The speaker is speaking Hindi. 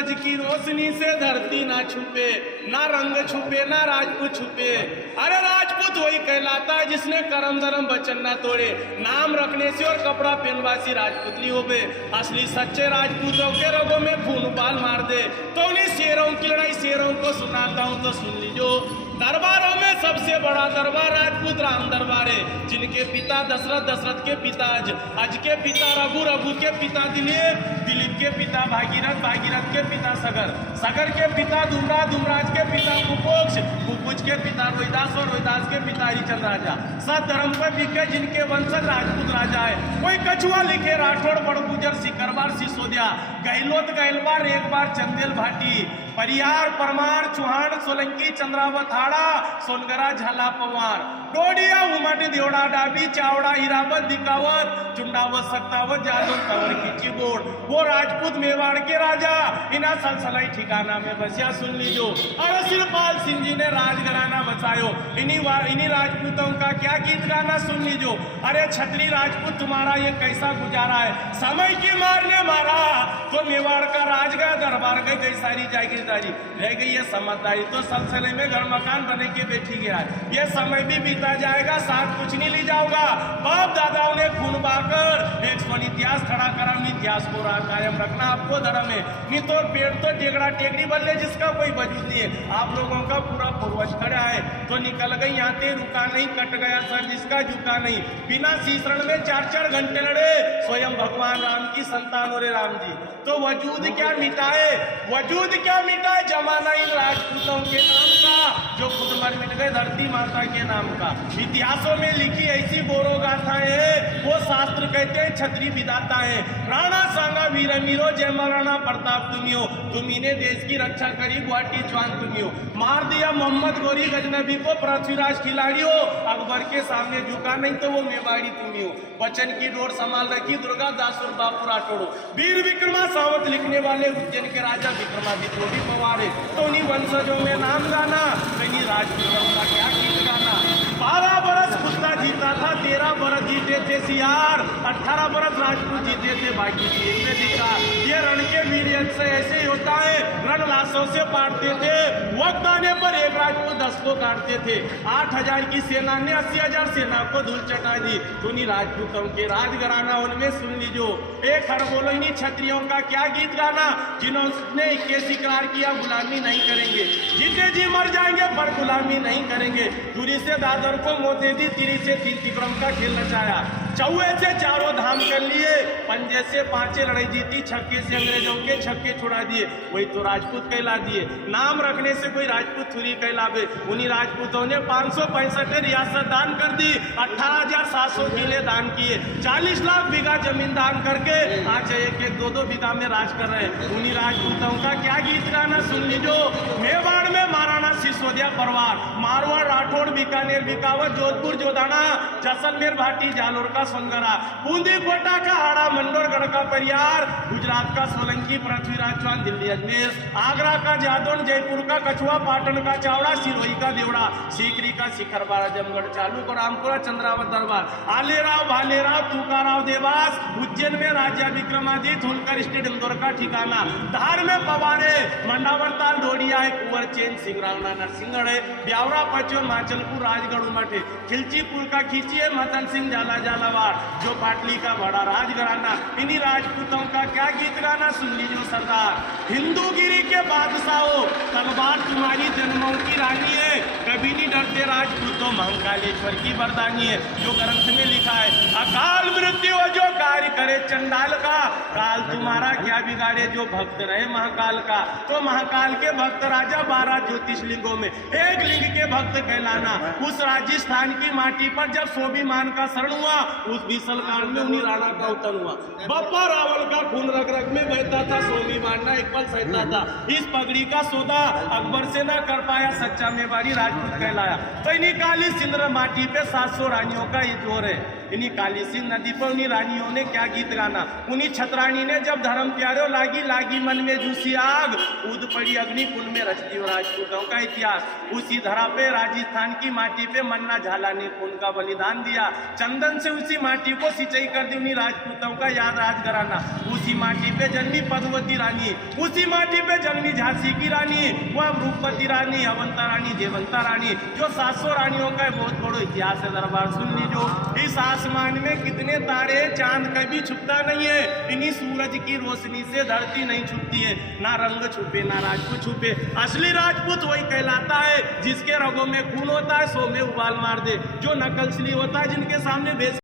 सूरज की रोशनी से धरती ना छुपे, ना रंग छुपे ना राजपूत छुपे। अरे राजपूत वही कहलाता है जिसने करम धर्म वचन ना तोड़े, नाम रखने से और कपड़ा पहनवा से राजपूत नहीं हो बे। असली सच्चे राजपूतों के रगों में खून उबाल मार दे। तो उन्हीं शेरों की लड़ाई शेरों को सुनाता हूँ तो सुन लीजो। दरबारों में सबसे बड़ा दरबार राजपूत राम दरबार है, जिनके पिता दशरथ, दशरथ के पिता अज के पिता रघु, रघु के पिता दिलीप, दिलीप के पिता भागीरथ, भागीरथ के पिता सगर, सगर के पिता धूमराज, धूमराज के पिता कुपोक्ष, कुपोक्ष के पिता रोहिदास और रोहिदास के पिता हरिचंद राजा। सब धर्म पर बिके जिनके वंशज राजपूत राजा है। कोई कछुआ लिखे राठौड़, बड़गुजर, सिकरबार, सिसोदिया, गहलोत, गहलबार, एक बार चंदेल भाटी, परियार, परमार, चौहान, सोलंकी, चंद्रावत, हाड़ा, सोनगरा, झाला, पवार, डोडिया, उमट, देवड़ा, डाबी, चावड़ा, हिरावत, दिकावत, चुंडावत, सक्तावत, जादव, कंवर, खिची, बोर्ड, वो राजपूत मेवाड़ के राजा इना सलसलाई ठिकाना में बसिया। सुन लीजो। और सिरपाल सिंह जी ने राजघराना बचायो। इन्हीं राजपूतों का क्या गीत गाना सुन लीजो। अरे छतरी राजपूत तुम्हारा ये कैसा गुजारा है, समय की मार ने मारा तो मेवाड़ का राजगा दरबार गई, कई सारी जागीरदारी रह गई है समझदारी, तो सलसले में घर मकान बने के बैठी गया है। ये समय भी बीता जाएगा, साथ कुछ नहीं ले जाओगा। बाप दादाओं ने खून बहाकर एक स्वर्ण इतिहास खड़ा करा, इतिहास को कायम रखना आपको धर्म है। नहीं तो पेड़ तो टेगड़ा टेकड़ी बदले जिसका कोई वजूद नहीं है। आप लोगों का पूरा पूर्वज खड़ा है तो निकल गई यहाँ, रुका नहीं, कट गया सर जिसका झुका नहीं। बिना शीशरण में 4-4 घंटे लड़े स्वयं भगवान राम की संतान और राम जी। तो वजूद क्या मिटाए, वजूद क्या मिटाए, जमाना इन राजपूतों के नाम का जो खुद मर मिट गए धरती माता के नाम का। इतिहासों में लिखी ऐसी गौरव गाथाएं हैं, वो शास्त्र कहते हैं छतरी विधाता है। राणा सांगा वीर मीरो, जय महाराणा प्रताप तुमियो, तुम इन्हें देश की रक्षा करी, गुवाहाटी जवान तुमियो। मार दिया मोहम्मद गोरी गजनबी को, पृथ्वीराज खिलाड़ी हो, अकबर के सामने झुका नहीं तो वो मेवाड़ी तुमियो। वचन की डोर संभाल रखी दुर्गा दास और बापू राठौड़। वीर विक्रमा सावत लिखने वाले उज्जैन के राजा विक्रमादित्य भी पवार है। तो उन्हीं वंशजों में नाम गाना, कहीं राजपूतों का क्या गीत गाना। 12 बरस कुत्ता जीता था, 13 बरस जीते थे सियार, 18 बरस राजपूत जीते थे, बाकी जीते दिखा। ये रण के वीर से ऐसे ही होता है, रण लाशों से पाटते थे। वक्त आने पर एक राजपूत 10 को काटते थे। 8000 की सेना ने 80,000 सेना को धूल चटा दी। तो उन्हीं राजपूतों के राजघराना उनमें सुन लीजो। एक खड़ बोलो इन्हीं क्षत्रियों का क्या गीत गाना, जिन्होंने 21 इकरार किया गुलामी नहीं करेंगे, जीते जी मर जाएंगे पर गुलामी नहीं करेंगे। दूरी से दादर को मोते दी, तिरी से तीन तिक्रम का खेल रचाया। चौवे से चारों धाम कर लिए, पंजे से 5 लड़ाई जीती, छक्के से अंग्रेजों के छक्के छुड़ा दिए। वही तो राजपूत कहला दिए। नाम रखने से कोई राजपूत थोड़ी कहलावे। उन्हीं राजपूतों ने 565 रियासत दान कर दी, 18,700 किले दान किए, 40 लाख बीघा जमीन दान करके आज 1-1, 2-2 बीघा में राज कर रहे हैं। उन्हीं राजपूतों का क्या गीत गाना सुन लीजो। मेवाड़ में महाराणा सिसोदिया परिवार, मारवाड़, राठौड़, बीकानेर, बीकावत, जोधपुर, जोधाना, जैसलमेर, भाटी, जालोर का सोनगरा, बूंदी, कोटा का हाड़ा, मंडोरगढ़ का परियार, गुजरात का सोलंकी, पृथ्वीराज चौहान, दिल्ली अजमेर, आगरा का जादौन, जयपुर का कछुआ, पाटन का चावड़ा, सिरोही का देवड़ा, सीकरी का शिखरबार, आजमगढ़, चालू को रामपुरा, चंद्रावत दरबार, आलेराव, भालेराव, तुकाराव, देवास, उज्जैन में राजा विक्रमादित्य, होलकर स्टेट, इंदौर का ठिकाना, धार में पवारे, मंडावर ताल, डोडिया है, कुंवर चैन, सिंगरावना, नरसिंहगढ़ है, ब्यावरा, पचौर, माचलपुर, राजगढ़, उमट है, खिलचीपुर का खींची है, मतल सिंह, झाला, झालावाड़, जो पाटली का बड़ा राजघराना। इन्हीं राजपूतों का क्या गीत गाना सुन लीजिए सरदार। हिंदूगिरी के बादशाहों, तलवार तुम्हारी जन्मों की रानी है, कभी नहीं डरते राजपूतों, महाकालेश्वर की वरदानी है। जो ग्रंथ में लिखा है, अकाल मृत्यु जो कार्य करे चंडाल का, काल तुम्हारा क्या बिगाड़े जो भक्त रहे महाकाल का। तो महाकाल के भक्त राजा 12 ज्योतिषलिंगों में एक लिंग के भक्त कहलाना। उस राजस्थान की माटी पर जब स्वाभिमान का शरण हुआ, उस विशाल कांड में उन्हीं राणा का अवतरण हुआ। बप्पा रावल का खून रग रग में बहता था, स्वाभिमान ना एक पल सहता था। इस पगड़ी का सौदा अकबर से ना कर पाया, सच्चा मेवाड़ी राजपूत कहलाया। तो इन्हीं काली सिंध माटी पे 700 रानियों का ये जोर है। इन्हीं काली सिंध नदी पर उन्हीं रानियों ने क्या गीत गाना। उन्हीं छतरानी ने जब धर्म प्यारो लागी, लागी मन में झूसी आग, कूद पड़ी अग्नि कुंड में रचती राजपूतों का इतिहास। उसी धरा पे राजस्थान की माटी पे मन्ना झाला ने खून का बलिदान दिया। चंदन से उसी माटी को सिंचाई कर दी उन्हीं राजपूतों का याद राज घराना। उसी माटी पे जन्मी पद्मावती रानी, उसी माटी पे जन्मी झांसी की रानी, वह रूपवती रानी, अवंता रानी, जयवंता रानी, जो 700 रानियों का बहुत बड़ा इतिहास है। दरबार सुन लीजो, इस आसमान में कितने तारे, चांद कभी छुपता नहीं है। इन्हीं सूरज की रोशनी से धरती नहीं छुपती है। ना रंग छुपे ना राजपूत छुपे। असली राजपूत वही कहलाता है जिसके रगों में खून होता है, सो में उबाल मार दे। जो नकलसली होता है, जिनके सामने भेष